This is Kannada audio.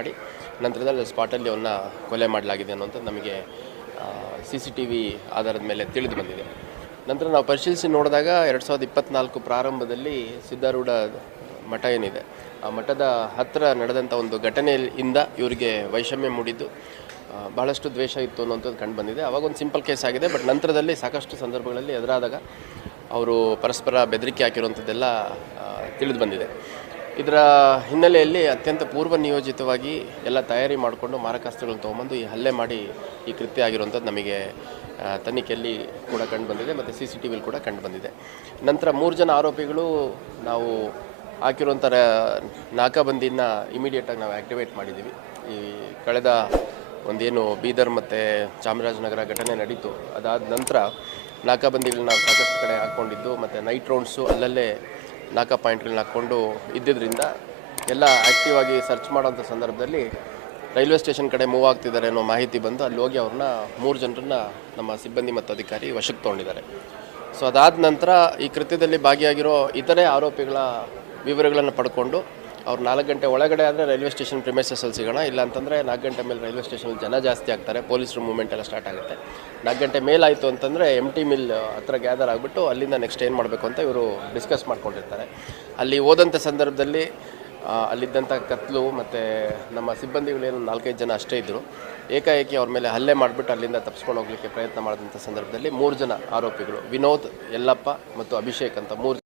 ಮಾಡಿ ನಂತರದಲ್ಲಿ ಸ್ಪಾಟಲ್ಲಿ ಅವನ್ನ ಕೊಲೆ ಮಾಡಲಾಗಿದೆ ಅನ್ನೋಂಥದ್ದು ನಮಗೆ ಸಿ ಸಿ ಟಿ ವಿ ಆಧಾರದ ಮೇಲೆ ತಿಳಿದು ಬಂದಿದೆ. ನಂತರ ನಾವು ಪರಿಶೀಲಿಸಿ ನೋಡಿದಾಗ ಎರಡು ಸಾವಿರದ ಇಪ್ಪತ್ನಾಲ್ಕು ಪ್ರಾರಂಭದಲ್ಲಿ ಸಿದ್ಧಾರೂಢ ಮಠ ಏನಿದೆ, ಆ ಮಠದ ಹತ್ತಿರ ನಡೆದಂಥ ಒಂದು ಘಟನೆಯಿಂದ ಇವರಿಗೆ ವೈಷಮ್ಯ ಮೂಡಿದ್ದು ಬಹಳಷ್ಟು ದ್ವೇಷ ಇತ್ತು ಅನ್ನೋಂಥದ್ದು ಕಂಡು ಬಂದಿದೆ. ಅವಾಗ ಒಂದು ಸಿಂಪಲ್ ಕೇಸ್ ಆಗಿದೆ, ಬಟ್ ನಂತರದಲ್ಲಿ ಸಾಕಷ್ಟು ಸಂದರ್ಭಗಳಲ್ಲಿ ಎದುರಾದಾಗ ಅವರು ಪರಸ್ಪರ ಬೆದರಿಕೆ ಹಾಕಿರುವಂಥದ್ದೆಲ್ಲ ತಿಳಿದು ಬಂದಿದೆ. ಇದರ ಹಿನ್ನೆಲೆಯಲ್ಲಿ ಅತ್ಯಂತ ಪೂರ್ವ ನಿಯೋಜಿತವಾಗಿ ಎಲ್ಲ ತಯಾರಿ ಮಾಡಿಕೊಂಡು ಮಾರಕಾಸ್ತ್ರಗಳನ್ನು ತೊಗೊಂಬಂದು ಈ ಹಲ್ಲೆ ಮಾಡಿ ಈ ಕೃತ್ಯ ಆಗಿರುವಂಥದ್ದು ನಮಗೆ ತನಿಖೆಯಲ್ಲಿ ಕೂಡ ಕಂಡುಬಂದಿದೆ ಮತ್ತು ಸಿ ಸಿ ಟಿ ವಿಲಿ ಕೂಡ ಕಂಡುಬಂದಿದೆ ನಂತರ ಮೂರು ಜನ ಆರೋಪಿಗಳು ನಾವು ಹಾಕಿರುವಂಥ ನಾಕಾಬಂದಿನ ಇಮಿಡಿಯೇಟಾಗಿ ನಾವು ಆ್ಯಕ್ಟಿವೇಟ್ ಮಾಡಿದ್ದೀವಿ. ಈ ಕಳೆದ ಒಂದೇನು ಬೀದರ್ ಮತ್ತು ಚಾಮರಾಜನಗರ ಘಟನೆ ನಡೀತು. ಅದಾದ ನಂತರ ನಾಕಾಬಂದಿಗಳನ್ನ ನಾವು ಸಾಕಷ್ಟು ಕಡೆ ಹಾಕ್ಕೊಂಡಿದ್ದು ಮತ್ತು ನೈಟ್ ರೌಂಡ್ಸು ಅಲ್ಲಲ್ಲೇ ನಾಕಾ ಪಾಯಿಂಟ್ಗಳನ್ನ ಹಾಕ್ಕೊಂಡು ಇದ್ದಿದ್ದರಿಂದ ಎಲ್ಲ ಆ್ಯಕ್ಟಿವ್ ಆಗಿ ಸರ್ಚ್ ಮಾಡೋಂಥ ಸಂದರ್ಭದಲ್ಲಿ ರೈಲ್ವೆ ಸ್ಟೇಷನ್ ಕಡೆ ಮೂವ್ ಆಗ್ತಿದ್ದಾರೆ ಅನ್ನೋ ಮಾಹಿತಿ ಬಂದು ಅಲ್ಲಿ ಹೋಗಿ ಅವ್ರನ್ನ ಮೂರು ಜನರನ್ನ ನಮ್ಮ ಸಿಬ್ಬಂದಿ ಮತ್ತು ಅಧಿಕಾರಿ ವಶಕ್ಕೆ ತೊಗೊಂಡಿದ್ದಾರೆ. ಸೊ ಅದಾದ ನಂತರ ಈ ಕೃತ್ಯದಲ್ಲಿ ಭಾಗಿಯಾಗಿರೋ ಇತರೆ ಆರೋಪಿಗಳ ವಿವರಗಳನ್ನು ಪಡ್ಕೊಂಡು ಅವ್ರು ನಾಲ್ಕು ಗಂಟೆ ಒಳಗಡೆ ಆದರೆ ರೈಲ್ವೆ ಸ್ಟೇಷನ್ ಪ್ರಿಮೈಸಸ್ಸಲ್ಲಿ ಸಿಗೋಣ, ಇಲ್ಲ ಅಂತಂದರೆ ನಾಲ್ಕು ಗಂಟೆ ಮೇಲೆ ರೈಲ್ವೆ ಸ್ಟೇಷನ್ ಜನ ಜಾಸ್ತಿ ಆಗ್ತಾರೆ ಪೊಲೀಸರು ಮೂವ್ಮೆಂಟ್ ಎಲ್ಲ ಸ್ಟಾರ್ಟ್ ಆಗುತ್ತೆ. ನಾಲ್ಕು ಗಂಟೆ ಮೇಲಾಯಿತು ಅಂತಂದರೆ ಎಂ ಟಿ ಮಿಲ್ ಹತ್ರ ಗ್ಯಾದರ್ ಆಗಿಬಿಟ್ಟು ಅಲ್ಲಿಂದ ನೆಕ್ಸ್ಟ್ ಏನು ಮಾಡಬೇಕು ಅಂತ ಇವರು ಡಿಸ್ಕಸ್ ಮಾಡ್ಕೊಂಡಿರ್ತಾರೆ. ಅಲ್ಲಿ ಹೋದಂಥ ಸಂದರ್ಭದಲ್ಲಿ ಅಲ್ಲಿದ್ದಂಥ ಕತ್ಲು ಮತ್ತು ನಮ್ಮ ಸಿಬ್ಬಂದಿಗಳೇನು ನಾಲ್ಕೈದು ಜನ ಅಷ್ಟೇ ಇದ್ದರು ಏಕಾಏಕಿ ಅವ್ರ ಮೇಲೆ ಹಲ್ಲೆ ಮಾಡಿಬಿಟ್ಟು ಅಲ್ಲಿಂದ ತಪ್ಪಿಸ್ಕೊಂಡು ಹೋಗ್ಲಿಕ್ಕೆ ಪ್ರಯತ್ನ ಮಾಡಿದಂಥ ಸಂದರ್ಭದಲ್ಲಿ ಮೂರು ಜನ ಆರೋಪಿಗಳು, ವಿನೋದ್, ಯಲ್ಲಪ್ಪ ಮತ್ತು ಅಭಿಷೇಕ್ ಅಂತ ಮೂರು